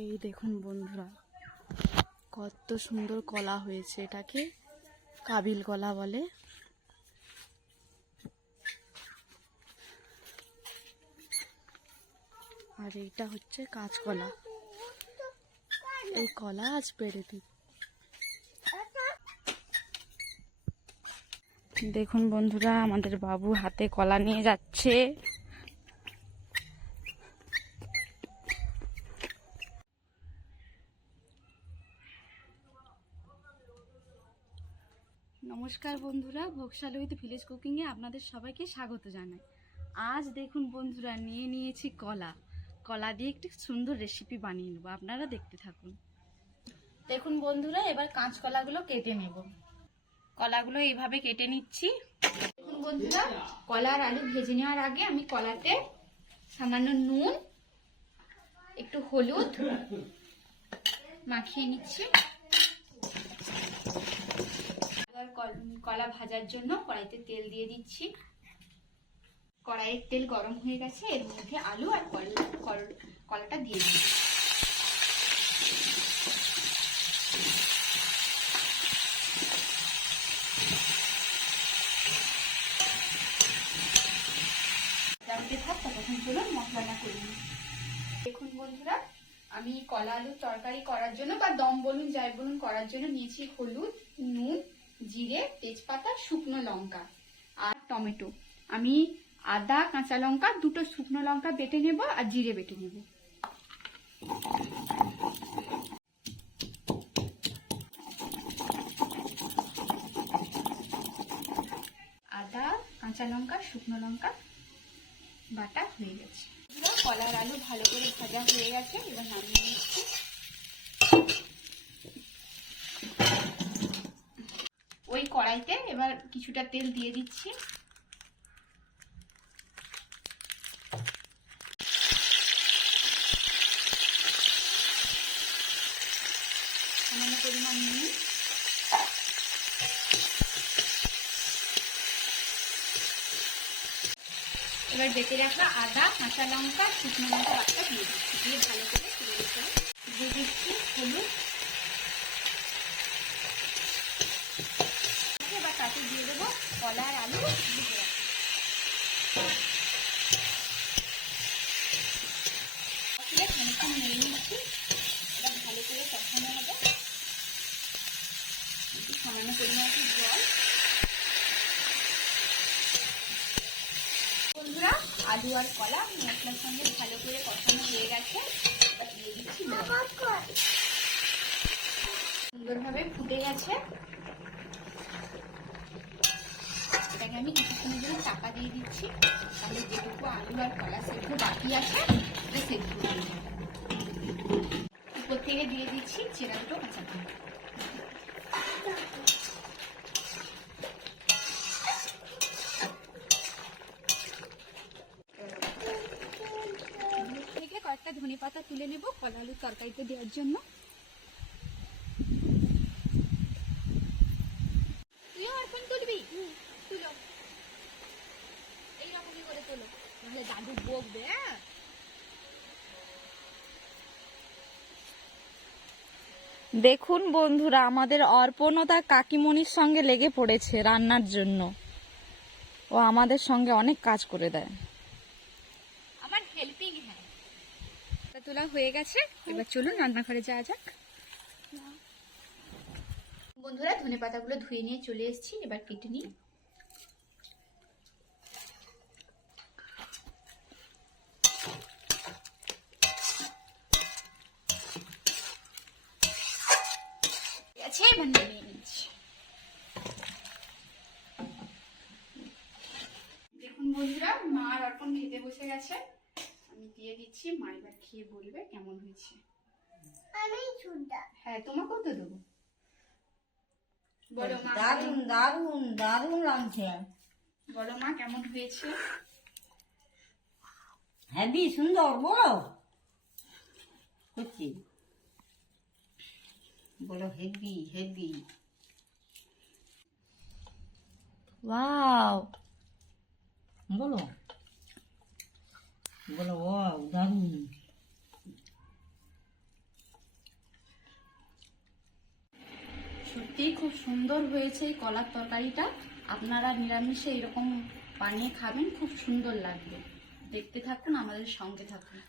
এই দেখুন বন্ধুরা, কত সুন্দর কলা হয়েছে। এটাকে কাবিল কলা বলে। আর এইটা হচ্ছে কাঁচকলা। এই কলা আজ পেড়ে দিই। দেখুন বন্ধুরা, আমাদের বাবু হাতে কলা নিয়ে যাচ্ছে। নমস্কার বন্ধুরা, ভোগশালা উইথ ভিলেজ কুকিংয়ে আপনাদের সবাইকে স্বাগত জানাই। আজ দেখুন বন্ধুরা, নিয়েছি কলা দিয়ে একটি সুন্দর রেসিপি বানিয়ে নেবো। আপনারা দেখতে থাকুন। দেখুন বন্ধুরা, এবার কাঁচকলাগুলো কেটে নেব। কলাগুলো এইভাবে কেটে নিচ্ছি। দেখুন বন্ধুরা, কলা আর আলু ভেজে নেওয়ার আগে আমি কলাতে সামান্য নুন, একটু হলুদ মাখিয়ে নিচ্ছি। কলা ভাজার জন্য কড়াইতে তেল দিয়ে দিচ্ছি। কড়াইয়ের তেল গরম হয়ে গেছে, এর মধ্যে আলু আর কলাটা দিয়ে দিচ্ছি। তখন চলুন মশলাটা করে নিই। দেখুন বন্ধুরা, আমি কলা আলুর তরকারি করার জন্য বা দম বলুন যাই বলুন করার জন্য নিয়েছি হলুদ, নুন, জিরে, তেজপাতা, শুকনো লঙ্কা আর টমেটো। আমি আদা, কাঁচা লঙ্কা, দুটো শুকনো লঙ্কা বেটে নেব আর জিরে বেটে নেব। আদা, কাঁচা লঙ্কা, শুকনো লঙ্কা বাটা হয়ে গেছে। কলার আলু ভালো করে ভাজা হয়ে গেছে, এবার নামিয়ে নিচ্ছি। ওই কড়াইতে এবার কিছুটা তেল দিয়ে দিচ্ছি। সামান্য পরিমাণ নুন, এবার বেটে রাখা আদা, কাঁচা লঙ্কা, শুকনো লঙ্কা বাটা দিয়ে দিচ্ছি। দিয়ে ভালো করে দিয়ে দিচ্ছি হলুদ। এবার তাতে দিয়ে দেবো কলা আর আলু ভেজে রাখা। খানিকক্ষণ নেড়ে নিচ্ছি। এবার ভালো করে কষানো হবে। সামান্য পরিমাণ জল। বন্ধুরা, আলু আর কলা মশলার সঙ্গে ভালো করে কষানো হয়ে গেছে। দিয়ে দিচ্ছি, সুন্দরভাবে ফুটে গেছে। এটাকে আমি কিছুক্ষণের জন্য চাপা দিয়ে দিচ্ছি। তাহলে যেটুকু আলু আর কলা সেদ্ধ বাকি আছে সেদ্ধ হয়ে যাবে। উপর থেকে দিয়ে দিচ্ছি চেরা দুটো কাঁচা লঙ্কা। কয়েকটা ধনে পাতা তুলে নেব কলা আলুর তরকারিতে দেওয়ার জন্য। তুইও অর্পণ তুলবি? তুলো, এইরকমই করে তোলো, নাহলে দাদু বকবে। দেখুন বন্ধুরা, আমাদের অর্পণও তার কাকিমণির সঙ্গে লেগে পড়েছে রান্নার জন্য। ও আমাদের সঙ্গে অনেক কাজ করে দেয়। আমার হেল্পিং হ্যাঁ। তোলা হয়ে গেছে, এবার চলুন রান্নাঘরে যাওয়া যাক। বন্ধুরা, ধনে পাতাগুলো ধুয়ে নিয়ে চলে এসেছি। এবার কেটে নিই। দেখুন বন্ধুরা, মা আর অর্পণ খেতে বসে গেছে। আমি দিয়ে দিচ্ছি, মা এবার খেয়ে বলবে কেমন হয়েছে। হ্যাঁ, তোমাকেও তো দেবো। বলো মা। দারুন দারুন দারুন লাগছে। বলো মা কেমন হয়েছে। হেভি সুন্দর। বলো সত্যি বলো, হেভি হেভি। ওয়াও, বলো বলো, ওয়াও দারুন। সত্যিই খুব সুন্দর হয়েছে এই কলার তরকারিটা। আপনারা নিরামিষে এরকম বানিয়ে খাবেন, খুব সুন্দর লাগবে। দেখতে থাকুন, আমাদের সঙ্গে থাকুন।